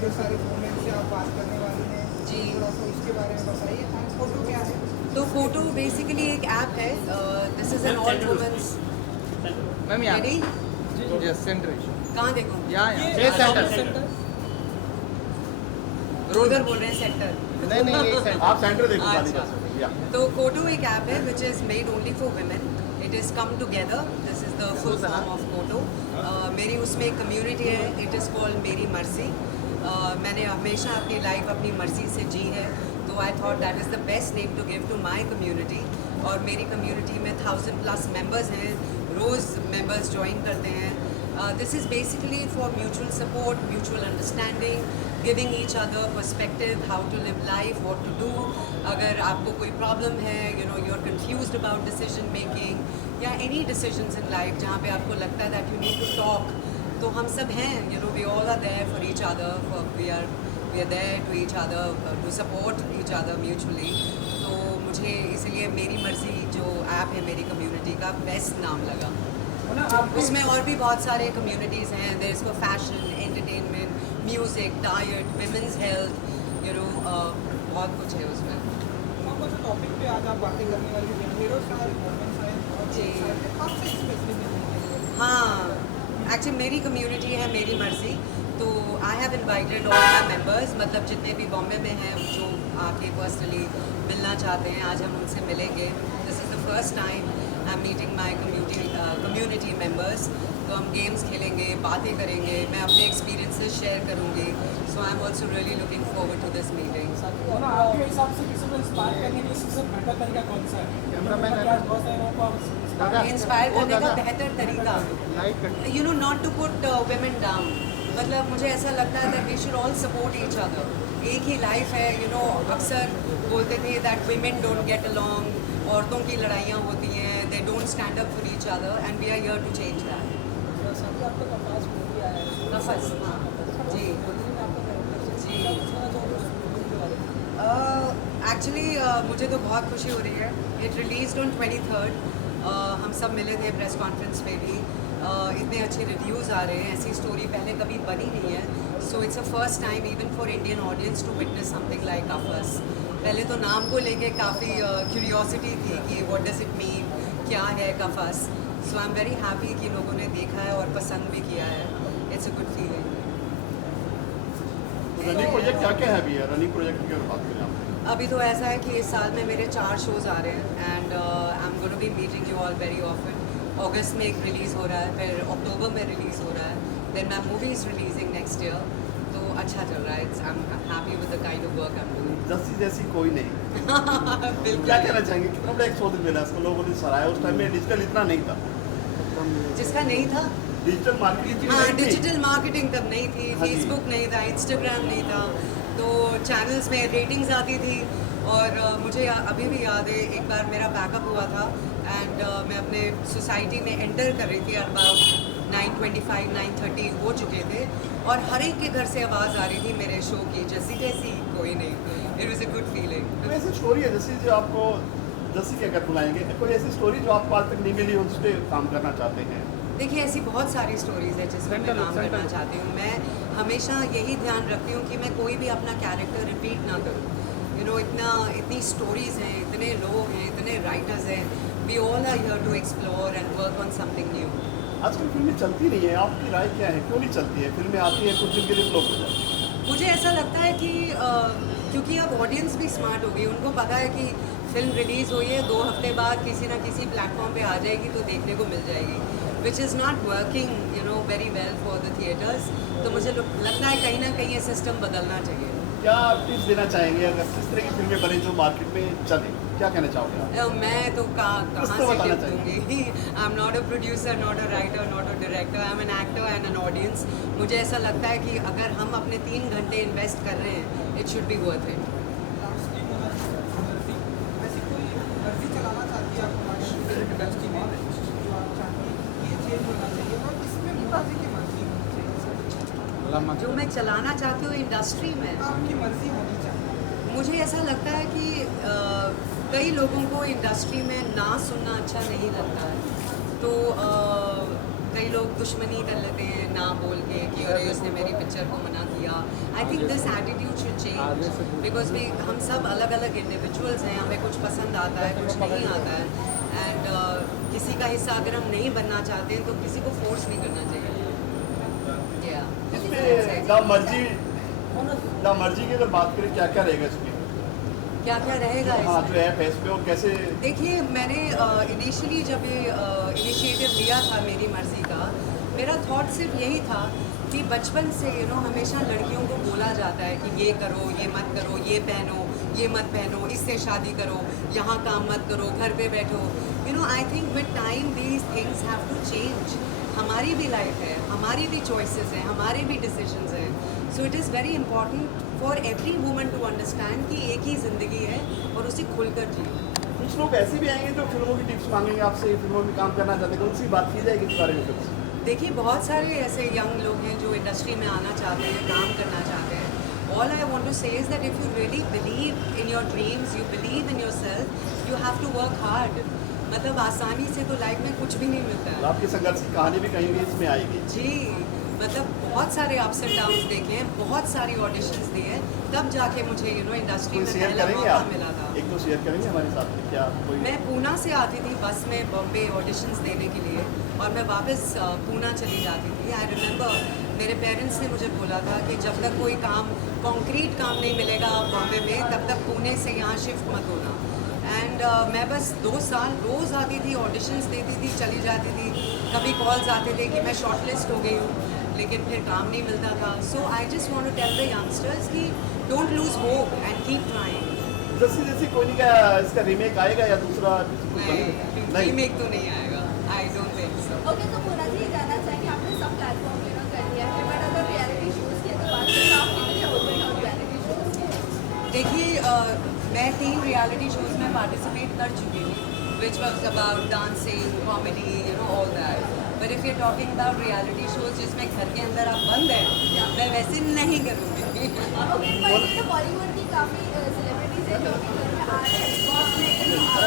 जो सारे मोमेंट्स से आप बात करने वाली हैं जी। थोड़ा सा उसके बारे में बताइए। एंड फोटो क्या है? तो फोटो बेसिकली एक ऐप है, this is an all women's. Ma'am यहाँ रेडी? यस सेंटर कहाँ देखो? यहाँ सेंटर उधर बोल रहे हैं सेक्टर। नहीं यही सेंटर आप सेंटर देखो खाली अच्छा। कर सकते हैं, या तो कोटो एक ऐप है which is made only for women. It is come together, this is the full form of कोटो। मेरी उसमें एक कम्युनिटी है, इट इज़ कॉल्ड मेरी मर्जी। मैंने हमेशा अपनी लाइफ अपनी मर्जी से जी है, तो I thought that is the best name to give to my community. और मेरी कम्युनिटी में 1000+ मेम्बर्स हैं, रोज़ मेम्बर्स ज्वाइन करते हैं। This is basically for mutual support, mutual understanding, giving each other perspective, how to live life, what to do. अगर आपको कोई problem है, you know you are confused about decision making या any decisions in life जहाँ पे आपको लगता है that you need to talk, तो हम सब हैं, you know we all are there for each other, we are there to each other, to support each other mutually. तो मुझे इसलिए मेरी मर्जी जो ऐप है मेरी कम्युनिटी का बेस्ट नाम लगा। उसमें और भी बहुत सारे कम्युनिटीज़ हैं, there is for fashion, entertainment, music, diet, women's health, you know बहुत कुछ है उसमें। आपका जो टॉपिक पे आज आप बातें करने वाली हैं, हीरो सारे मोमेंट्स हैं और जी। आपसे स्पेसिफिक हाँ, एक्चुअली मेरी कम्युनिटी है मेरी मर्जी, तो I have invited all my members, मतलब जितने भी बॉम्बे में हैं जो आके पर्सनली मिलना चाहते हैं, आज हम उनसे मिलेंगे। This is the first time I am meeting my community members. तो हम गेम्स खेलेंगे, बातें करेंगे, मैं अपने एक्सपीरियंसेस शेयर करूँगी। So I am also really looking forward to this meeting. आपके हिसाब से किसी को इंस्पायर करने के लिए सबसे बेहतर तरीका कौन सा है? कैमरामैन है। क्या बहुत सारे लोगों को आप इंस्पायर करने का बेहतर तरीका, लाइक कर you know not to put women down. मतलब मुझे ऐसा लगता है that we should all support each other. एक ही लाइफ है, यू नो अक्सर बोलते थे that women don't get along, औरतों की लड़ाइयाँ होती हैं, they don't stand up for each other, and we are here to change that. सभी आपका कपास मूवी आया है नफस, हाँ जी जी। एक्चुअली मुझे तो बहुत खुशी हो रही है। It release on 23rd। हम सब मिले थे प्रेस कॉन्फ्रेंस पे भी। इतने अच्छे रिव्यूज़ आ रहे हैं, ऐसी स्टोरी पहले कभी बनी नहीं है। So it's a first time even for Indian audience to witness something like Kafas. पहले तो नाम को लेके काफ़ी क्यूरियोसिटी थी कि व्हाट डज इट मीन, क्या है कफस। सो आई एम वेरी हैप्पी कि लोगों ने देखा है और पसंद भी किया है। It's a good feeling. Running project क्या क्या है अभी है? रनिंग प्रोजेक्ट की अगर बात करें आप, अभी तो ऐसा है कि इस साल में मेरे 4 शोज़ आ रहे हैं, and I am going to be meeting you all very often. अगस्त में एक रिलीज़ हो रहा है, फिर अक्टूबर में रिलीज़ हो रहा है, then my movie is releasing next year. तो अच्छा चल रहा है। I am happy with the kind of work I am doing. Jassi जैसी कोई नहीं। बिल्कुल। क्या कहना चाहेंगे? कितना बड़ा एक्सपोजर मिला इसको, लोगों ने सराहा। उस टाइम में डिजिटल इतना नहीं था, जिसका नहीं था, डिजिटल मार्केटिंग हाँ डिजिटल मार्केटिंग तब नहीं थी, हाँ जी। फेसबुक नहीं था, इंस्टाग्राम नहीं था, तो चैनल्स में रेटिंग्स आती थी। और मुझे अभी भी याद है एक बार मेरा बैकअप हुआ था, एंड मैं अपने सोसाइटी में एंटर कर रही थी, अबाउट 9:25 9:30 हो चुके थे, और हर एक के घर से आवाज़ आ रही थी मेरे शो की, जैसी तैसी कोई नहीं। It was a good feeling. तो ऐसी स्टोरी है जैसे जो आपको जस्सी क्या कर बुलाएंगे, कोई ऐसी स्टोरी जो आपको आज तक नहीं मिली, उस पर काम करना चाहते हैं? देखिए ऐसी बहुत सारी स्टोरीज़ है जिसमें मैं काम करना चाहती हूँ। मैं हमेशा यही ध्यान रखती हूँ कि मैं कोई भी अपना कैरेक्टर रिपीट ना करूँ। यू नो इतनी स्टोरीज़ हैं, इतने लोग हैं, इतने राइटर्स हैं। We all are here to explore and work on something new. आजकल फिल्में चलती नहीं है, आपकी राय क्या है? क्यों नहीं चलती है? फिल्में आती है, कुछ दिन के लिए फ्लॉप हो जाती है। मुझे ऐसा लगता है कि क्योंकि अब ऑडियंस भी स्मार्ट हो गई, उनको पता है कि फिल्म रिलीज़ हुई है, 2 हफ्ते बाद किसी ना किसी प्लेटफॉर्म पे आ जाएगी तो देखने को मिल जाएगी, which is not working you know very well for the theatres. तो मुझे लगता है कहीं ना कहीं ये सिस्टम बदलना चाहिए। क्या आप टिप्स देना चाहेंगे अगर किस तरह की फिल्में बने जो मार्केट में चले? क्या कहना चाहोगे आप? मैं तो कहाँ कुछ से तो बताना टिप दूँगी। I am not a producer, not a writer, not a director, I am an actor and an audience. मुझे ऐसा लगता है कि अगर हम अपने 3 घंटे इन्वेस्ट कर रहे हैं, it should be worth it. ऐसी कोई मर्जी चलाना चाहती है आपको इंडस्ट्री में, जो आप चाहती हैं कि ये चेंज होना चाहिए और इसमें मुताजी की मर्जी होनी चाहिए? जो मैं चलाना चाहती हूँ इंडस्ट्री में, आपकी मर्जी होनी चाहिए। मुझे ऐसा लगता है कि कई लोगों को इंडस्ट्री में ना सुनना अच्छा नहीं लगता है, तो कई लोग दुश्मनी कर लेते हैं ना बोल के कि अरे इसने मेरी पिक्चर को मना किया. I think this attitude should change because हम सब अलग अलग इंडिविजुअल्स हैं. हमें कुछ पसंद आता है, कुछ नहीं आता है. एंड किसी का हिस्सा अगर हम नहीं बनना चाहते हैं तो किसी को फोर्स नहीं करना चाहिए. इसमें द मर्जी की अगर बात करें क्या क्या रहेगा इसमें? क्या क्या रहेगा हाँ इसमें? जो ऐप है इस पे और कैसे? देखिए मैंने इनिशियली जब ये इनिशिएटिव लिया था मेरी मर्ज़ी का, मेरा थॉट सिर्फ यही था कि बचपन से हमेशा लड़कियों को बोला जाता है कि ये करो, ये मत करो, ये पहनो, ये मत पहनो, इससे शादी करो, यहाँ काम मत करो, घर पे बैठो. I think with time these things have to change. हमारी भी लाइफ है, हमारी भी चॉइसेस हैं, हमारे भी डिसीजंस हैं. So it is very important for every woman to understand कि एक ही ज़िंदगी है और उसे खुलकर जियो. कुछ लोग ऐसे भी आएंगे जो फिल्मों की टिप्स मांगेंगे आपसे, फिल्मों में काम करना चाहते हैं, उनसे बात की जाएगी इस बारे में कुछ? देखिए बहुत सारे ऐसे यंग लोग हैं जो इंडस्ट्री में आना चाहते हैं, काम करना चाहते हैं. All I want to say is that if you really believe in your dreams, you believe in yourself, you have to work hard. मतलब आसानी से तो लाइफ में कुछ भी नहीं मिलता है. आपकी संघर्ष की कहानी भी कहीं भी इसमें आएगी. जी मतलब बहुत सारे अप्स एंड डाउन्स देखे हैं, बहुत सारी ऑडिशंस दी हैं, तब जाके मुझे इंडस्ट्री कोई में शेयर पहला करेंगे मौका आप? मिला था. एक दो शेयर करेंगे हमारे साथ में क्या कोई? मैं पूना से आती थी बस में बॉम्बे ऑडिशंस देने के लिए और मैं वापस पूना चली जाती थी. आई रिमेंबर मेरे पेरेंट्स ने मुझे बोला था कि जब तक कोई काम कॉन्क्रीट काम नहीं मिलेगा बॉम्बे में तब तक पुणे से यहाँ शिफ्ट मत होना. एंड मैं बस 2 साल रोज़ आती थी, ऑडिशंस देती थी, चली जाती थी. कभी कॉल्स आते थे कि मैं शॉर्टलिस्ट हो गई हूँ लेकिन फिर काम नहीं मिलता था. So I just want to tell the youngsters कि don't lose hope and keep trying. जैसे कोई नहीं का इसका रीमेक आएगा या दूसरा कुछ बनेगा? नहीं रीमेक तो नहीं आएगा. I don't think so. Okay तो पूरा जी ये जानना चाहेंगे आपने सब प्लेटफॉर्म कर दिया है बट अगर रियलिटी शोज की तो बात करें आप कितने ओपन हो रियलिटी शोज? देखिए मैं 3 रियलिटी शोज में पार्टिसिपेट कर चुकी हूँ which was about dancing, comedy, all that. But if you talking about reality shows जिसमें घर के अंदर आप बंद हैं, मैं वैसे नहीं करूँगी. ओके पर ये तो बॉलीवुड की काफ़ी सेलिब्रिटीज हैं जो कि घर में आ रहे हैं.